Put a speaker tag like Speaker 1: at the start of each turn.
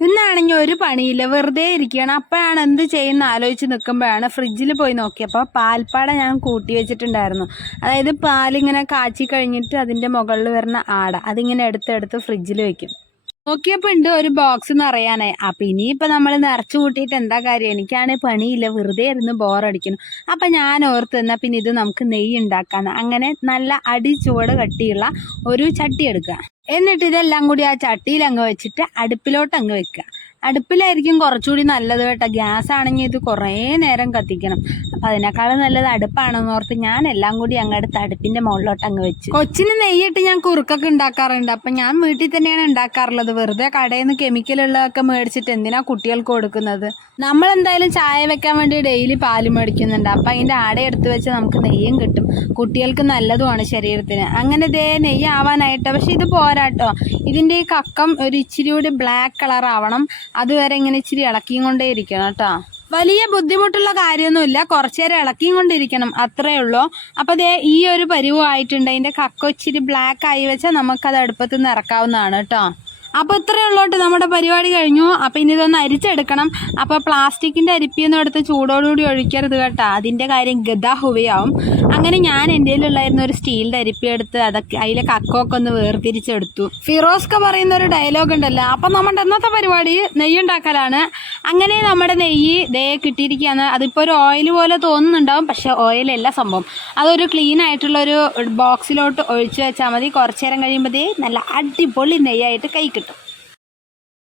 Speaker 1: ഇന്നാണെങ്കിൽ ഒരു പണിയില്ല. വെറുതെ ഇരിക്കുകയാണ്. അപ്പോഴാണ് എന്ത് ചെയ്യുന്ന ആലോചിച്ച് നിൽക്കുമ്പോഴാണ് ഫ്രിഡ്ജിൽ പോയി നോക്കിയപ്പോൾ പാൽപ്പാട ഞാൻ കൂട്ടി വെച്ചിട്ടുണ്ടായിരുന്നു. അതായത് പാലിങ്ങനെ കാച്ചി കഴിഞ്ഞിട്ട് അതിന്റെ മുകളിൽ വരുന്ന ആട. അതിങ്ങനെ എടുത്തെടുത്ത് ഫ്രിഡ്ജിൽ വെക്കും. നോക്കിയപ്പോൾ ഉണ്ട് ഒരു ബോക്സ് നിറയാനേ അപ്പൊ ഇനിയിപ്പോ നമ്മൾ നിറച്ചു കൂട്ടിയിട്ട് എന്താ കാര്യം? എനിക്കാണെങ്കിൽ പണിയില്ല. വെറുതെ ഇരുന്ന് ബോറടിക്കുന്നു അപ്പൊ ഞാൻ ഓർത്ത് എന്നാൽ പിന്നെ ഇത് നമുക്ക് നെയ്യ് ഉണ്ടാക്കാന്ന്. അങ്ങനെ നല്ല അടി ചുവട് കട്ടിയുള്ള ഒരു ചട്ടി എടുക്കുക. എന്നിട്ട് ഇതെല്ലാം കൂടി ആ ചട്ടിയിൽ അങ്ങ് വെച്ചിട്ട് അടുപ്പിലോട്ട് അങ്ങ് വെക്കുക. അടുപ്പിലായിരിക്കും കുറച്ചുകൂടി നല്ലത് കേട്ടോ. ഗ്യാസ് ആണെങ്കിൽ ഇത് കുറേ നേരം കത്തിക്കണം. അപ്പം അതിനേക്കാളും നല്ലത് അടുപ്പാണെന്ന് ഓർത്ത് ഞാൻ എല്ലാം കൂടി അങ്ങോട്ട് അടുപ്പിന്റെ മുകളിലോട്ട് അങ്ങ് വെച്ച്. കൊച്ചിന് നെയ്യിട്ട് ഞാൻ കുറുക്കൊക്കെ ഉണ്ടാക്കാറുണ്ട്. അപ്പം ഞാൻ വീട്ടിൽ തന്നെയാണ് ഉണ്ടാക്കാറുള്ളത്. വെറുതെ കടയിൽ നിന്ന് കെമിക്കലുള്ളതൊക്കെ മേടിച്ചിട്ട് എന്തിനാ കുട്ടികൾക്ക് കൊടുക്കുന്നത്? നമ്മൾ എന്തായാലും ചായ വെക്കാൻ വേണ്ടി ഡെയിലി പാൽ മേടിക്കുന്നുണ്ട്. അപ്പം അതിന്റെ ആട എടുത്ത് വെച്ച് നമുക്ക് നെയ്യും കിട്ടും. കുട്ടികൾക്ക് നല്ലതുമാണ് ശരീരത്തിന്. അങ്ങനെ ദേ നെയ്യ് ആവാനായിട്ട് പക്ഷെ ഇത് പോരാട്ടോ. ഇതിന്റെ ഈ കക്കം ഒരു ഇച്ചിരി കൂടി ബ്ലാക്ക് കളർ ആവണം. അതുവരെ ഇങ്ങനെ ഇച്ചിരി ഇളക്കിയും കൊണ്ടേ ഇരിക്കണം കേട്ടോ. വലിയ ബുദ്ധിമുട്ടുള്ള കാര്യമൊന്നുമില്ല. കുറച്ചു നേരം ഇളക്കിയും കൊണ്ടിരിക്കണം അത്രേ ഉള്ളൂ. അപ്പോൾ ദേ ഈ ഒരു പരിവായിട്ടുണ്ട് അതിന്റെ കക്ക ഇച്ചിരി ബ്ലാക്ക് ആയി വെച്ചാൽ നമുക്കത് അടുപ്പത്ത് നിന്ന് ഇറക്കാവുന്നതാണ് കേട്ടോ. അപ്പോൾ ഇത്രയേ ഉള്ളോട്ട്. നമ്മുടെ പരിപാടി കഴിഞ്ഞു. അപ്പോൾ ഇനി ഇതൊന്ന് അരിച്ചെടുക്കണം. അപ്പോൾ പ്ലാസ്റ്റിക്കിന്റെ അരിപ്പിയൊന്നും എടുത്ത് ചൂടോടുകൂടി ഒഴിക്കരുത് കേട്ടോ. അതിന്റെ കാര്യം ഗതാഹുവയാവും അങ്ങനെ ഞാൻ എന്റെ കയ്യിലുള്ളായിരുന്ന ഒരു സ്റ്റീലിന്റെ അരിപ്പി എടുത്ത് അതൊക്കെ അതിലെ കക്കൊക്കെ ഒന്ന് വേർതിരിച്ചെടുത്തു. ഫിറോസ്ക പറയുന്ന ഒരു ഡയലോഗ് ഉണ്ടല്ലോ. അപ്പം നമ്മുടെ ഇന്നത്തെ പരിപാടി നെയ്യ് ഉണ്ടാക്കലാണ് അങ്ങനെ നമ്മുടെ നെയ്യ് ദേ കിട്ടിയിരിക്കുകയാണ്. അതിപ്പോൾ ഒരു ഓയിൽ പോലെ തോന്നുന്നുണ്ടാവും. പക്ഷേ ഓയിലല്ല സംഭവം. അതൊരു ക്ലീൻ ആയിട്ടുള്ളൊരു ബോക്സിലോട്ട് ഒഴിച്ചു വെച്ചാൽ മതി. കുറച്ചു നേരം കഴിയുമ്പോൾ ദേ നല്ല അടിപൊളി നെയ്യായിട്ട് കൈ കിട്ടും. poquito.